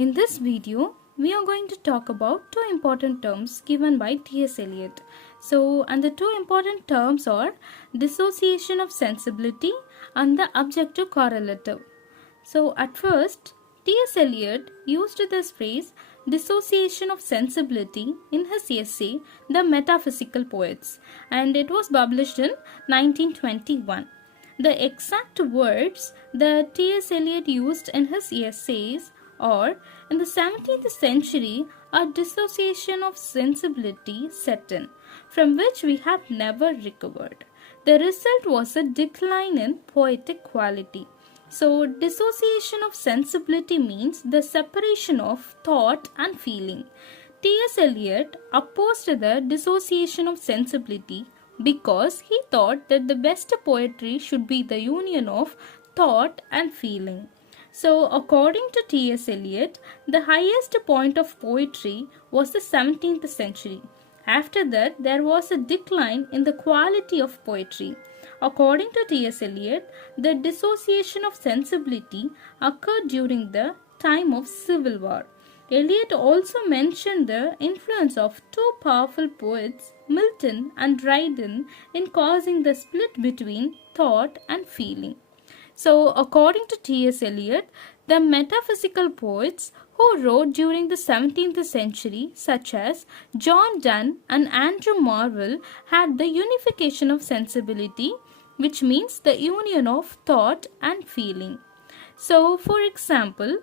In this video, we are going to talk about two important terms given by T.S. Eliot. And the two important terms are dissociation of sensibility and the objective correlative. At first, T.S. Eliot used this phrase dissociation of sensibility in his essay The Metaphysical Poets, and it was published in 1921. The exact words that T.S. Eliot used in his essays are, in the 17th century, a dissociation of sensibility set in, from which we have never recovered. The result was a decline in poetic quality. So, dissociation of sensibility means the separation of thought and feeling. T.S. Eliot opposed the dissociation of sensibility because he thought that the best poetry should be the union of thought and feeling. So, according to T.S. Eliot, the highest point of poetry was the 17th century. After that, there was a decline in the quality of poetry. According to T.S. Eliot, the dissociation of sensibility occurred during the time of Civil War. Eliot also mentioned the influence of two powerful poets, Milton and Dryden, in causing the split between thought and feeling. So, according to T.S. Eliot, the metaphysical poets who wrote during the 17th century, such as John Donne and Andrew Marvell, had the unification of sensibility, which means the union of thought and feeling. So, for example,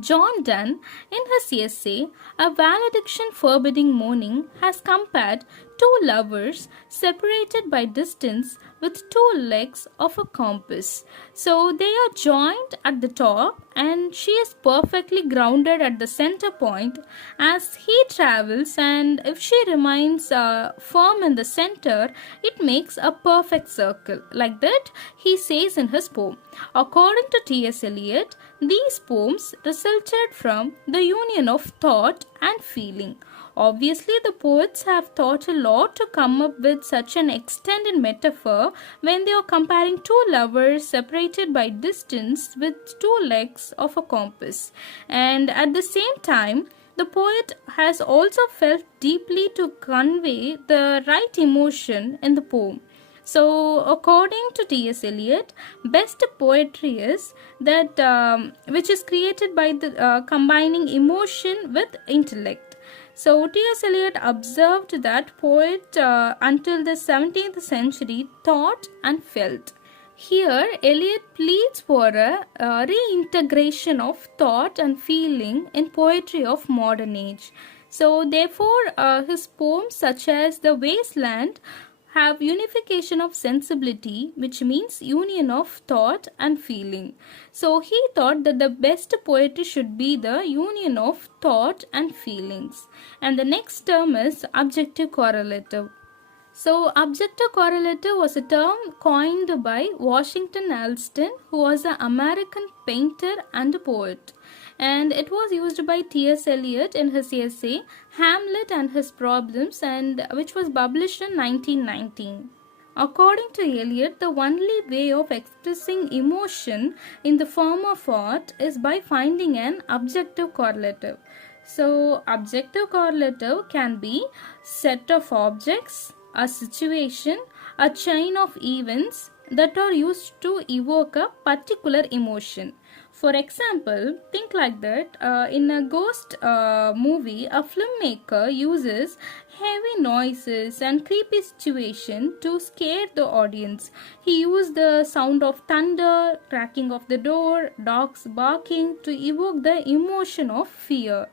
John Donne, in his essay, A Valediction Forbidding Mourning, has compared two lovers separated by distance with two legs of a compass. So they are joined at the top and she is perfectly grounded at the center point as he travels, and if she remains firm in the center, it makes a perfect circle. Like that, he says in his poem. According to T.S. Eliot, these poems resulted from the union of thought and feeling. Obviously, the poets have thought a lot to come up with such an extended metaphor when they are comparing two lovers separated by distance with two legs of a compass. And at the same time, the poet has also felt deeply to convey the right emotion in the poem. So, according to T.S. Eliot, best poetry is that which is created by the combining emotion with intellect. So, T.S. Eliot observed that poet until the 17th century thought and felt. Here, Eliot pleads for a reintegration of thought and feeling in poetry of modern age. So, therefore, his poems such as The Wasteland have unification of sensibility, which means union of thought and feeling. So he thought that the best poetry should be the union of thought and feelings. And the next term is objective correlative. So, objective correlative was a term coined by Washington Allston, who was an American painter and a poet. And it was used by T.S. Eliot in his essay Hamlet and His Problems, and which was published in 1919. According to Eliot, the only way of expressing emotion in the form of art is by finding an objective correlative. So, objective correlative can be set of objects, a situation, a chain of events that are used to evoke a particular emotion. For example, think like that, in a ghost movie, a filmmaker uses heavy noises and creepy situation to scare the audience. He used the sound of thunder, cracking of the door, dogs barking to evoke the emotion of fear.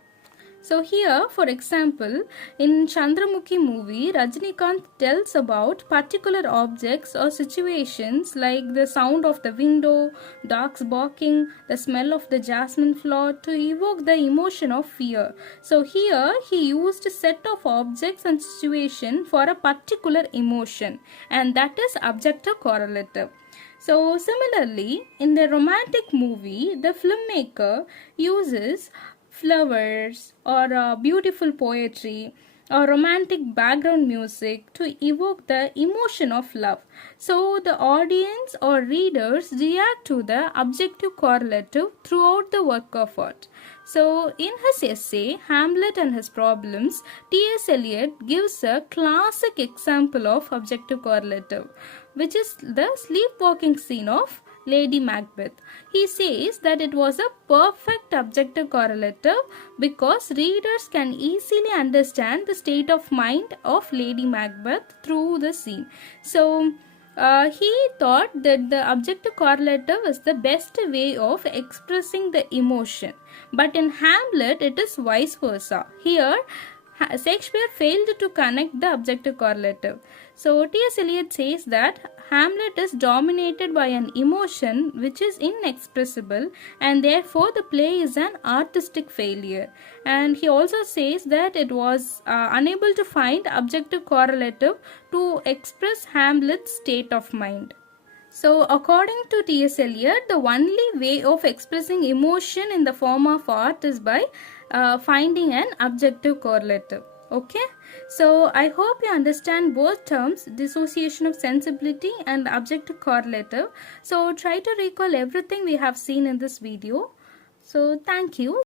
So here, for example, in Chandramukhi movie, Rajinikanth tells about particular objects or situations like the sound of the window, dogs barking, the smell of the jasmine flower to evoke the emotion of fear. So here, he used a set of objects and situation for a particular emotion, and that is objective correlative. So similarly, in the romantic movie, the filmmaker uses flowers or beautiful poetry or romantic background music to evoke the emotion of love. So the audience or readers react to the objective correlative throughout the work of art. So, in his essay, Hamlet and His Problems, T.S. Eliot gives a classic example of objective correlative, which is the sleepwalking scene of Lady Macbeth. He says that it was a perfect objective correlative because readers can easily understand the state of mind of Lady Macbeth through the scene. So, he thought that the objective correlative is the best way of expressing the emotion. But in Hamlet, it is vice versa. Here, Shakespeare failed to connect the objective correlative. So, T.S. Eliot says that Hamlet is dominated by an emotion which is inexpressible, and therefore the play is an artistic failure. And he also says that it was unable to find objective correlative to express Hamlet's state of mind. So, according to T.S. Eliot, the only way of expressing emotion in the form of art is by finding an objective correlative. Okay, so I hope you understand both terms, dissociation of sensibility and objective correlative. So, try to recall everything we have seen in this video. So, thank you.